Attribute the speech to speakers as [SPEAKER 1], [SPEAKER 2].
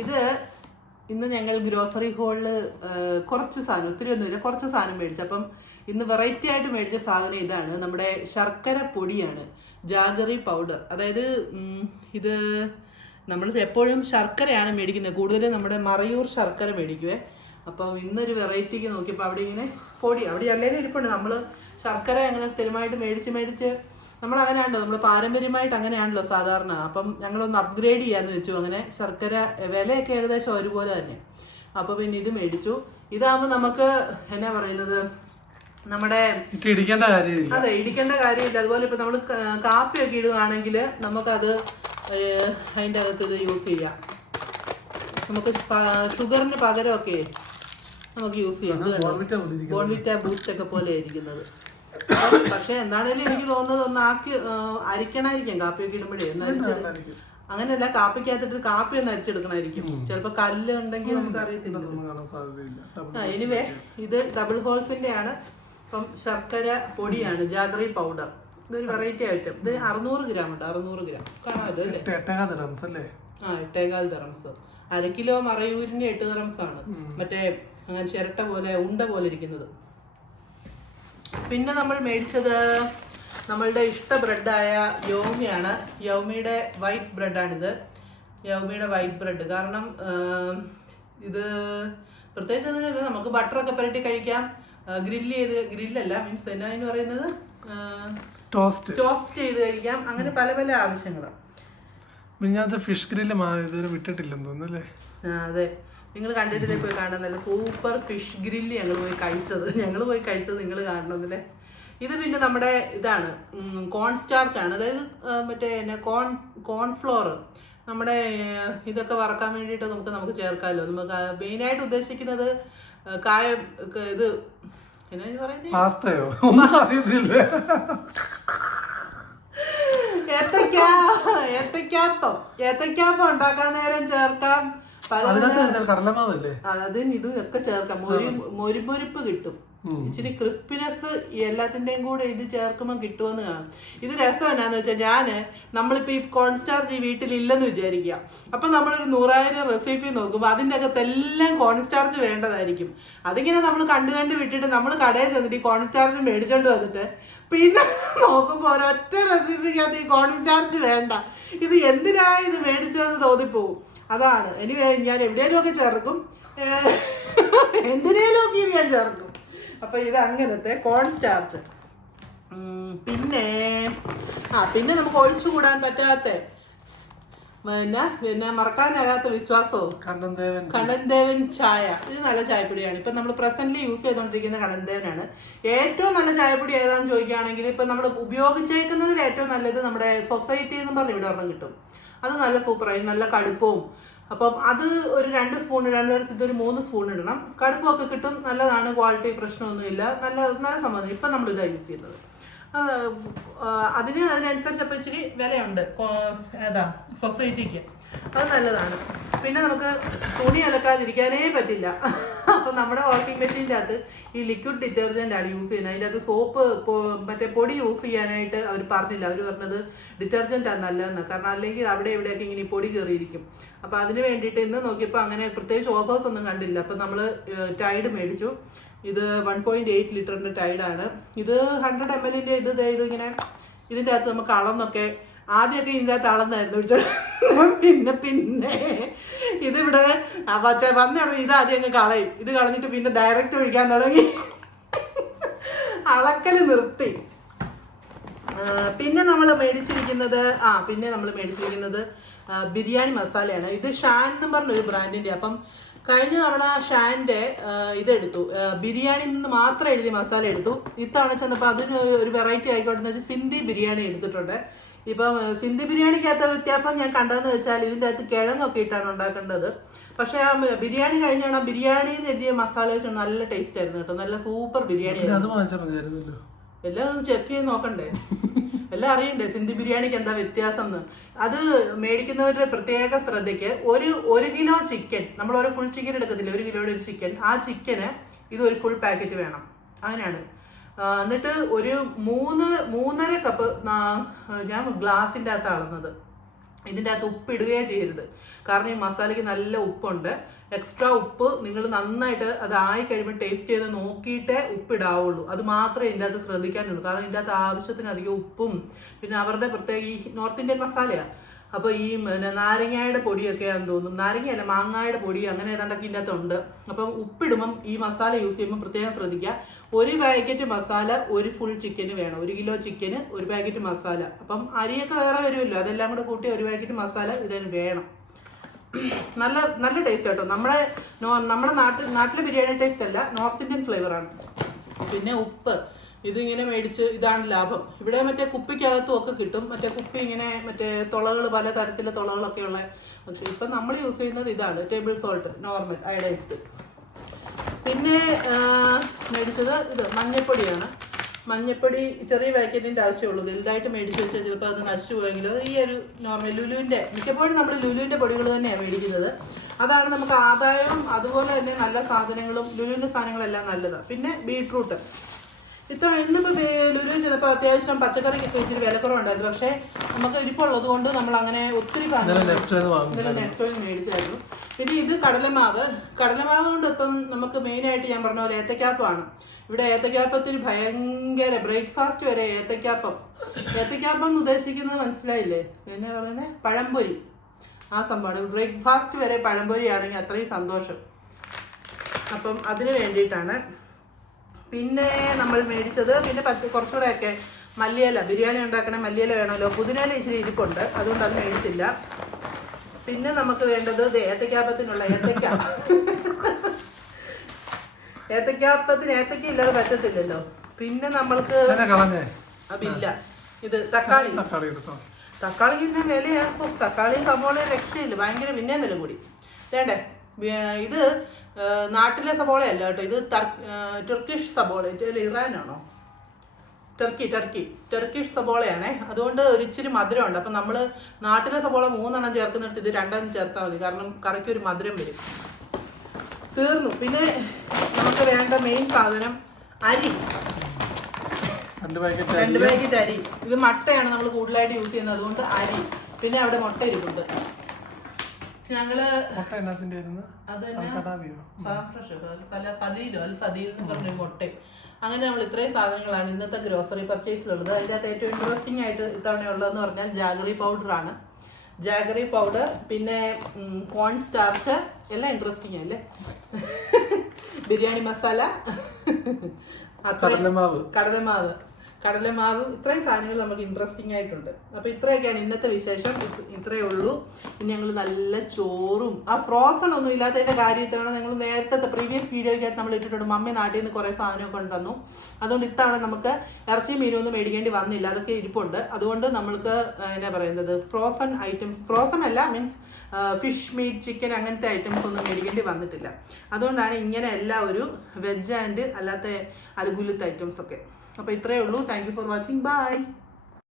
[SPEAKER 1] ഇത് ഇന്ന് ഞങ്ങൾ ഗ്രോസറി ഹോളിൽ കുറച്ച് സാധനം ഒത്തിരി ഒന്നുമില്ല കുറച്ച് സാധനം മേടിച്ചു. അപ്പം ഇന്ന് വെറൈറ്റി ആയിട്ട് മേടിച്ച സാധനം ഇതാണ്. നമ്മുടെ ശർക്കര പൊടിയാണ് ജാഗറി പൗഡർ. അതായത് ഇത് നമ്മൾ എപ്പോഴും ശർക്കരയാണ് മേടിക്കുന്നത്. കൂടുതലും നമ്മുടെ മറയൂർ ശർക്കര മേടിക്കുവേ. അപ്പം ഇന്നൊരു വെറൈറ്റിക്ക് നോക്കിയപ്പോൾ അവിടെ ഇങ്ങനെ പൊടി അവിടെ എല്ലാവരും ഇരിപ്പുണ്ട്. നമ്മൾ ശർക്കര അങ്ങനെ സ്ഥിരമായിട്ട് മേടിച്ച് മേടിച്ച് നമ്മൾ അങ്ങനെയാണല്ലോ നമ്മൾ പാരമ്പര്യമായിട്ട് അങ്ങനെയാണല്ലോ സാധാരണ. അപ്പം ഞങ്ങളൊന്ന് അപ്ഗ്രേഡ് ചെയ്യാന്ന് വെച്ചു. അങ്ങനെ ശർക്കര വിലയൊക്കെ ഏകദേശം ഒരുപോലെ തന്നെ. അപ്പോൾ പിന്നെ ഇത് മേടിച്ചു. ഇതാകുമ്പോൾ നമുക്ക് എന്നാ പറയുന്നത്? നമ്മുടെ
[SPEAKER 2] ഇടിക്കേണ്ട കാര്യമില്ല.
[SPEAKER 1] അതെ ഇടിക്കേണ്ട കാര്യമില്ല. അതുപോലെ ഇപ്പൊ നമ്മൾ കാപ്പിയൊക്കെ ഇടുകയാണെങ്കിൽ നമുക്കത് അതിന്റെ അതിന്റെ അകത്ത് ഇത് യൂസ് ചെയ്യാം. നമുക്ക് ഷുഗറിന് പകരമൊക്കെ നമുക്ക് യൂസ് ചെയ്യാം.
[SPEAKER 2] ബോൺവിറ്റ
[SPEAKER 1] ബൂസ്റ്റ് ഒക്കെ പോലെ ഇരിക്കുന്നത്. പക്ഷെ എന്താണേലും എനിക്ക് തോന്നുന്നത് ഒന്ന് ആക്കി അരിക്കണായിരിക്കും. കാപ്പിയൊക്കെ ഇടുമ്പോഴേ ഒന്ന് അരിച്ചെടുക്കും അങ്ങനെയല്ല കാപ്പിക്കകത്തിട്ട് കാപ്പി ഒന്ന് അരിച്ചെടുക്കണമായിരിക്കും ചിലപ്പോൾ കല്ല് ഉണ്ടെങ്കിൽ നമുക്ക് അറിയത്തില്ല. എനിവേ ഇത് ഡബിൾ ഹോൾസിന്റെ ആണ് ഇപ്പം ശർക്കര പൊടിയാണ് ജാഗ്രി പൗഡർ ഇതൊരു വെറൈറ്റി ഐറ്റം ഇത് അറുന്നൂറ് ഗ്രാം ഉണ്ട് അറുന്നൂറ് ഗ്രാം കാണാമല്ലോ അല്ലേ? ആ എട്ടേകാൽ തെറംസ് അര കിലോ മറയൂരിന്റെ എട്ട് തെറംസ് ആണ്. മറ്റേ അങ്ങനെ ചിരട്ട പോലെ ഉണ്ട പോലെ ഇരിക്കുന്നത്. പിന്നെ നമ്മൾ മേടിച്ചത് നമ്മളുടെ ഇഷ്ട ബ്രെഡായ യൗമിയാണ്. യൗമിയുടെ വൈറ്റ് ബ്രെഡാണിത്. യൗമിയുടെ വൈറ്റ് ബ്രെഡ്. കാരണം ഇത് പ്രത്യേകിച്ച് ഒന്നുമില്ല നമുക്ക് ബട്ടറൊക്കെ പുരട്ടി കഴിക്കാം. ഗ്രില്ല് ചെയ്ത് ഗ്രില്ലല്ല മീൻസ് എന്നാ എന്ന് പറയുന്നത്?
[SPEAKER 2] ടോസ്റ്റ്
[SPEAKER 1] ടോസ്റ്റ് ചെയ്ത് കഴിക്കാം. അങ്ങനെ പല പല ആവശ്യങ്ങളാണ്
[SPEAKER 2] മിഞ്ഞാത്ത ഫിഷ് ഗ്രില്ല് ഇതുവരെ വിട്ടിട്ടില്ലെന്ന് തോന്നുന്നു അല്ലേ?
[SPEAKER 1] അതെ. നിങ്ങൾ കണ്ടിട്ടില്ലേ പോയി കാണുന്നല്ലേ? സൂപ്പർ ഫിഷ് ഗ്രില്ല് ഞങ്ങൾ പോയി കഴിച്ചത്. ഞങ്ങൾ പോയി കഴിച്ചത് നിങ്ങൾ കാണണമെന്നില്ലേ ഇത് പിന്നെ നമ്മുടെ ഇതാണ് കോൺ സ്റ്റാർച്ച് ആണ്. അതായത് മറ്റേ എന്നെ കോൺ കോൺഫ്ലോർ നമ്മുടെ ഇതൊക്കെ വറക്കാൻ വേണ്ടിയിട്ട് നമുക്ക് നമുക്ക് ചേർക്കാമല്ലോ നമുക്ക് മെയിനായിട്ട് ഉദ്ദേശിക്കുന്നത് കായ ഇത് എന്നാ പറയുന്നത് ഏത്തക്ക ഏത്തക്കാപ്പം. ഏത്തക്കാപ്പം ഉണ്ടാക്കാൻ നേരം ചേർക്കാം.
[SPEAKER 2] അതിനകത്ത് കടലമാവല്ലേ?
[SPEAKER 1] അതിന് ഇതും ഒക്കെ ചേർക്കാം. മൊരി മൊരിമൊരിപ്പ് കിട്ടും. ഇച്ചിരി ക്രിസ്പിനെസ് എല്ലാത്തിന്റെയും കൂടെ ഇത് ചേർക്കുമ്പോൾ കിട്ടുമെന്ന് കാണും. ഇത് രസം എന്നാന്ന് വെച്ചാൽ ഞാൻ നമ്മളിപ്പോ ഈ കോൺസ്റ്റാർജ് ഈ വീട്ടിലില്ലെന്ന് വിചാരിക്കുക അപ്പൊ നമ്മളൊരു നൂറായിരം റെസിപ്പി നോക്കുമ്പോൾ അതിന്റെ അകത്ത് എല്ലാം കോൺസ്റ്റാർച്ച് വേണ്ടതായിരിക്കും. അതിങ്ങനെ നമ്മൾ കണ്ടു കണ്ട് വിട്ടിട്ട് നമ്മൾ കടയിൽ ചെന്നിട്ട് ഈ കോൺസ്റ്റാർജ് മേടിച്ചോണ്ട് വന്നിട്ട് പിന്നെ നോക്കുമ്പോൾ ഒരൊറ്റ റെസിപ്പിക്കകത്ത് ഈ കോൺസ്റ്റാർജ് വേണ്ട. ഇത് എന്തിനാ ഇത് മേടിച്ചതെന്ന് തോന്നിപ്പോവും. അതാണ്. ഇനി ഞാൻ എവിടെയെങ്കിലും ഒക്കെ ചേർക്കും. എന്തിനേലുമൊക്കെ എന്തിനേലും ഒക്കെ ഇത് ഞാൻ ചേർക്കും. അപ്പൊ ഇത് അങ്ങനത്തെ കോൺ സ്റ്റാർച്ച് പിന്നെ ആ പിന്നെ നമുക്ക് ഒഴിച്ചു കൂടാൻ പറ്റാത്ത പിന്നെ പിന്നെ മറക്കാനാകാത്ത വിശ്വാസവും.
[SPEAKER 2] കണ്ണൻദേവൻ.
[SPEAKER 1] കണ്ണൻദേവൻ ചായ. ഇത് നല്ല ചായപ്പൊടിയാണ്. ഇപ്പം നമ്മൾ പ്രസന്റ്ലി യൂസ് ചെയ്തുകൊണ്ടിരിക്കുന്ന കണ്ണൻദേവനാണ്. ഏറ്റവും നല്ല ചായപ്പൊടി ഏതാണെന്ന് ചോദിക്കുകയാണെങ്കിൽ ഇപ്പം നമ്മൾ ഉപയോഗിച്ചേക്കുന്നതിൽ ഏറ്റവും നല്ലത് നമ്മുടെ സൊസൈറ്റി എന്ന് പറഞ്ഞ് ഇവിടെ ഒരെണ്ണം കിട്ടും. അത് നല്ല സൂപ്പറായി നല്ല കടുപ്പവും. അപ്പം അത് ഒരു രണ്ട് സ്പൂൺ ഇടാൻ ഇതൊരു മൂന്ന് സ്പൂൺ ഇടണം. കടുപ്പമൊക്കെ കിട്ടും നല്ലതാണ് ക്വാളിറ്റി പ്രശ്നമൊന്നുമില്ല. നല്ല നല്ല സംബന്ധം ഇപ്പം നമ്മൾ ഇതാണ് യൂസ് ചെയ്യുന്നത്. അതിന് അതിനനുസരിച്ച് അപ്പം ഇച്ചിരി വിലയുണ്ട്. ഏതാ സൊസൈറ്റിക്ക് അത് നല്ലതാണ്. പിന്നെ നമുക്ക് തുണി അലക്കാതിരിക്കാനേ പറ്റില്ല. അപ്പം നമ്മുടെ വാഷിംഗ് മെഷീന്റെ അകത്ത് ഈ ലിക്വിഡ് ഡിറ്റർജന്റ് ആണ് യൂസ് ചെയ്യുന്നത്. അതിന്റെ അകത്ത് സോപ്പ് മറ്റേ പൊടി യൂസ് ചെയ്യാനായിട്ട് അവർ പറഞ്ഞില്ല. അവർ പറഞ്ഞത് ഡിറ്റർജന്റ് ആണ് നല്ലതെന്ന്. കാരണം അല്ലെങ്കിൽ അവിടെ എവിടെയൊക്കെ ഇങ്ങനെ പൊടി കയറിയിരിക്കും അപ്പോൾ അതിന് വേണ്ടിയിട്ട് ഇന്ന് നോക്കിയപ്പോൾ അങ്ങനെ പ്രത്യേകിച്ച് ഓഫേഴ്സ് ഒന്നും കണ്ടില്ല. അപ്പം നമ്മൾ ടൈഡ് മേടിച്ചു. ഇത് വൺ പോയിന്റ് എയ്റ്റ് ലിറ്ററിന്റെ ടൈഡാണ് ഇത് ഹൺഡ്രഡ് എം എല്ലിന്റെ ഇത് ഇത് ഇങ്ങനെ ഇതിന്റെ അകത്ത് നമുക്ക് അളന്നൊക്കെ ആദ്യമൊക്കെ ഇതിന്റെ തളർന്നായിരുന്നു അളന്നായിരുന്നു പിന്നെ പിന്നെ. ഇതിവിടെ ആ പച്ച വന്നാണ് ഇത് ആദ്യം അങ്ങ് കളയും. ഇത് കളഞ്ഞിട്ട് പിന്നെ ഡയറക്റ്റ് ഒഴിക്കാൻ തുടങ്ങി. അളക്കൽ നിർത്തി. പിന്നെ നമ്മൾ മേടിച്ചിരിക്കുന്നത് ആ പിന്നെ നമ്മൾ മേടിച്ചിരിക്കുന്നത് ബിരിയാണി മസാലയാണ്. ഇത് ഷാൻ എന്ന് പറഞ്ഞ ഒരു ബ്രാൻഡിന്റെ അപ്പം കഴിഞ്ഞ തവണ ഷാന്റെ ഇതെടുത്തു. ബിരിയാണി നിന്ന് മാത്രം എഴുതി മസാല എടുത്തു. ഇത്തവണ ചെന്നപ്പോൾ അതിന് ഒരു വെറൈറ്റി ആയിക്കോട്ടെ എന്ന് വെച്ചാൽ സിന്ധി ബിരിയാണി എടുത്തിട്ടുണ്ട്. ഇപ്പം സിന്ധി ബിരിയാണിക്കകത്ത് വ്യത്യാസം ഞാൻ കണ്ടതെന്ന് വെച്ചാൽ ഇതിന്റെ അകത്ത് കിഴങ്ങൊക്കെ ഇട്ടാണ് ഉണ്ടാക്കേണ്ടത്. പക്ഷേ ആ ബിരിയാണി കഴിഞ്ഞാണ് ആ ബിരിയാണി എഴുതിയ മസാല വെച്ച് നല്ല ടേസ്റ്റ് ആയിരുന്നു കേട്ടോ. നല്ല സൂപ്പർ ബിരിയാണി എല്ലാം ഒന്ന് ചെക്ക് ചെയ്ത് നോക്കണ്ടേ? എല്ലാം അറിയണ്ടേ സിന്ധി ബിരിയാണിക്ക് എന്താ വ്യത്യാസം എന്ന് അത് മേടിക്കുന്നവരുടെ പ്രത്യേക ശ്രദ്ധയ്ക്ക് ഒരു ഒരു കിലോ ചിക്കൻ നമ്മൾ ഒരു ഫുൾ ചിക്കൻ എടുക്കത്തില്ല? ഒരു കിലോയുടെ ഒരു ചിക്കൻ ആ ചിക്കന് ഇത് ഒരു ഫുൾ പാക്കറ്റ് വേണം. അങ്ങനെയാണ്. എന്നിട്ട് ഒരു മൂന്ന് മൂന്നര കപ്പ് ഞാൻ ഗ്ലാസിന്റെ അകത്ത് അളന്നത്. ഇതിന്റെ അകത്ത് ഉപ്പ് ഇടുകയേ ചെയ്യരുത് കാരണം ഈ മസാലയ്ക്ക് നല്ല ഉപ്പുണ്ട്. എക്സ്ട്രാ ഉപ്പ് നിങ്ങൾ നന്നായിട്ട് അത് ആയി കഴിയുമ്പോൾ ടേസ്റ്റ് ചെയ്ത് നോക്കിയിട്ടേ ഉപ്പിടാവുള്ളൂ. അത് മാത്രമേ ഇതിന്റെ അകത്ത് ശ്രദ്ധിക്കാനുള്ളൂ. കാരണം ഇതിന്റെ അകത്ത് ആവശ്യത്തിനധികം ഉപ്പും പിന്നെ അവരുടെ പ്രത്യേക ഈ നോർത്ത് ഇന്ത്യൻ മസാലയാണ് അപ്പോൾ ഈ പിന്നെ നാരങ്ങയുടെ പൊടിയൊക്കെയാണെന്ന് തോന്നും. നാരങ്ങയല്ല മാങ്ങായുടെ പൊടി അങ്ങനെ ഏതാണ്ടൊക്കെ ഇതിന്റെ അകത്തുണ്ട്. അപ്പം ഉപ്പിടുമ്പം ഈ മസാല യൂസ് ചെയ്യുമ്പോൾ പ്രത്യേകം ശ്രദ്ധിക്കുക. ഒരു പാക്കറ്റ് മസാല ഒരു ഫുൾ ചിക്കന് വേണം. ഒരു കിലോ ചിക്കന് ഒരു പാക്കറ്റ് മസാല. അപ്പം അരിയൊക്കെ വേറെ വരുമല്ലോ. അതെല്ലാം കൂടെ കൂട്ടി ഒരു പാക്കറ്റ് മസാല ഇതിന് വേണം. നല്ല നല്ല ടേസ്റ്റ് കേട്ടോ. നമ്മുടെ നമ്മുടെ നാട്ടിൽ നാട്ടിലെ ബിരിയാണി ടേസ്റ്റ് അല്ല നോർത്ത് ഇന്ത്യൻ ഫ്ലേവറാണ് പിന്നെ ഉപ്പ്. ഇതിങ്ങനെ മേടിച്ച് ഇതാണ് ലാഭം. ഇവിടെ മറ്റേ കുപ്പിക്കകത്തും ഒക്കെ കിട്ടും. മറ്റേ കുപ്പി ഇങ്ങനെ മറ്റേ തുളകൾ പല തരത്തിലെ തുളകളൊക്കെ ഉള്ള പക്ഷെ ഇപ്പം നമ്മൾ യൂസ് ചെയ്യുന്നത് ഇതാണ്. ടേബിൾ സോൾട്ട് നോർമൽ അയഡൈസ്ഡ് പിന്നെ മേടിച്ചത് ഇത് മഞ്ഞപ്പൊടിയാണ്. മഞ്ഞപ്പൊടി ചെറിയ പാക്കറ്റിന്റെ ആവശ്യമുള്ളൂ. വലുതായിട്ട് മേടിച്ച് വെച്ചാൽ ചിലപ്പോൾ അത് നശിച്ചു പോയെങ്കിലോ ഈ ഒരു നോർമൽ ലുലുവിന്റെ മിക്കപ്പോഴും നമ്മൾ ലുലുവിന്റെ പൊടികൾ തന്നെയാണ് മേടിക്കുന്നത്. അതാണ് നമുക്ക് ആദായവും അതുപോലെ തന്നെ നല്ല സാധനങ്ങളും ലുലുവിന്റെ സാധനങ്ങളെല്ലാം നല്ലതാണ് പിന്നെ ബീട്രൂട്ട്. ഇത്ര ഇന്നിപ്പോൾ ഒരു ചിലപ്പോൾ അത്യാവശ്യം പച്ചക്കറിക്കൊക്കെ ഇച്ചിരി വിലക്കുറവുണ്ടായിരുന്നു പക്ഷേ നമുക്ക് ഇരിപ്പുള്ളത് കൊണ്ട് നമ്മൾ അങ്ങനെ ഒത്തിരി
[SPEAKER 2] നെക്സ്റ്റ്
[SPEAKER 1] മേടിച്ചായിരുന്നു. പിന്നെ ഇത് കടലമാവ്. കടലമാവ് കൊണ്ട് ഇപ്പം നമുക്ക് മെയിനായിട്ട് ഞാൻ പറഞ്ഞ പോലെ ഏത്തക്കാപ്പമാണ് ഇവിടെ ഏത്തക്കാപ്പത്തിൽ ഭയങ്കര ബ്രേക്ക്ഫാസ്റ്റ് വരെ ഏത്തക്കാപ്പം ഏത്തക്കാപ്പം എന്ന് ഉദ്ദേശിക്കുന്നത് മനസ്സിലായില്ലേ? പിന്നെ പറയുന്നത് പഴംപൊരി. ആ സംഭവമാണ്. ബ്രേക്ക്ഫാസ്റ്റ് വരെ പഴംപൊരി ആണെങ്കിൽ അത്രയും സന്തോഷം. അപ്പം അതിന് വേണ്ടിയിട്ടാണ് പിന്നെ നമ്മൾ മേടിച്ചത് പിന്നെ പച്ച കുറച്ചുകൂടെയൊക്കെ മല്ലിയില ബിരിയാണി ഉണ്ടാക്കണ മല്ലിയില വേണമല്ലോ. പുതിനയില ഇച്ചിരി ഇരിപ്പുണ്ട്. അതുകൊണ്ട് അത് മേടിച്ചില്ല. പിന്നെ നമുക്ക് വേണ്ടത് ഏത്തക്കാപ്പത്തിനുള്ള ഏത്തക്ക. ഏത്തക്കാപ്പത്തിന് ഏത്തക്ക ഇല്ലാതെ പറ്റത്തില്ലല്ലോ. പിന്നെ നമ്മൾക്ക് അതില്ല. ഇത് തക്കാളി.
[SPEAKER 2] തക്കാളി
[SPEAKER 1] പിന്നെ വിലയാക്കും തക്കാളിയും സവോളയും രക്ഷയില്ല. ഭയങ്കര പിന്നെയും വില കൂടി. വേണ്ടേ? ഇത് നാട്ടിലെ അല്ല കേട്ടോ. ഇത് ടർക്കിഷ് സബോള. ഇത് ഇറാനാണോ? ടർക്കി ടർക്കി ടർക്കിഷ് സബോളയാണേ. അതുകൊണ്ട് ഒരിച്ചിരി മധുരമുണ്ട്. അപ്പം നമ്മൾ നാട്ടിലെ സബോള മൂന്നെണ്ണം ചേർക്കുന്നിടത്ത് ഇത് രണ്ടെണ്ണം ചേർത്താൽ മതി. കാരണം കറിക്ക് ഒരു മധുരം വരും. തീർന്നു. പിന്നെ നമുക്ക് വേണ്ട മെയിൻ സാധനം അരി.
[SPEAKER 2] രണ്ട് പാക്കറ്റ്
[SPEAKER 1] രണ്ട് പാക്കറ്റ് അരി. ഇത് മട്ടയാണ് നമ്മൾ കൂടുതലായിട്ട് യൂസ് ചെയ്യുന്നത്. അതുകൊണ്ട് അരി. പിന്നെ അവിടെ മുട്ട ഇരിപ്പുണ്ട്. ഞങ്ങൾ
[SPEAKER 2] മുട്ട
[SPEAKER 1] എന്നതിന്റെ പറഞ്ഞ മുട്ട അങ്ങനെ നമ്മൾ ഇത്രയും സാധനങ്ങളാണ് ഇന്നത്തെ ഗ്രോസറി പർച്ചേസിലുള്ളത് അതിന്റെ അകത്ത് ഏറ്റവും ഇൻട്രസ്റ്റിംഗ് ആയിട്ട് ഇത്തവണ ഉള്ളതെന്ന് പറഞ്ഞാൽ ജാഗറി ആണ്. ജാഗറി പൗഡർ പിന്നെ കോൺ സ്റ്റാർച്ച് എല്ലാം ഇൻട്രസ്റ്റിംഗ് അല്ലേ? ബിരിയാണി മസാല.
[SPEAKER 2] കടലമാവ്.
[SPEAKER 1] കടലമാവ്. കടലമാവ് ഇത്രയും സാധനങ്ങൾ നമുക്ക് ഇൻട്രസ്റ്റിംഗ് ആയിട്ടുണ്ട്. അപ്പോൾ ഇത്രയൊക്കെയാണ് ഇന്നത്തെ വിശേഷം. ഇത് ഇത്രയേ ഉള്ളൂ. ഇനി ഞങ്ങൾ നല്ല ചോറും ആ ഫ്രോസൺ ഒന്നും ഇല്ലാത്തതിന്റെ കാര്യത്താണ് നിങ്ങൾ നേരത്തെ പ്രീവിയസ് വീഡിയോയ്ക്കകത്ത് നമ്മൾ ഇട്ടിട്ടുണ്ട്. മമ്മി നാട്ടിൽ നിന്ന് കുറേ സാധനമൊക്കെ ഉണ്ടെന്നു അതുകൊണ്ട് ഇത്തവണ നമുക്ക് ഇറച്ചി മീനൊന്നും മേടിക്കേണ്ടി വന്നില്ല. അതൊക്കെ ഇരിപ്പുണ്ട്. അതുകൊണ്ട് നമ്മൾക്ക് എന്നാ പറയുന്നത്? ഫ്രോസൺ ഐറ്റംസ് ഫ്രോസൺ അല്ല മീൻസ് ഫിഷ് മീറ്റ് ചിക്കൻ അങ്ങനത്തെ ഐറ്റംസ് ഒന്നും മേടിക്കേണ്ടി വന്നിട്ടില്ല. അതുകൊണ്ടാണ് ഇങ്ങനെ എല്ലാ ഒരു വെജ് ആൻഡ് അല്ലാത്ത അലുഗുലുത്ത് ഐറ്റംസ് ഒക്കെ. അപ്പോൾ ഇത്രയേ ഉള്ളൂ. Thank you for watching bye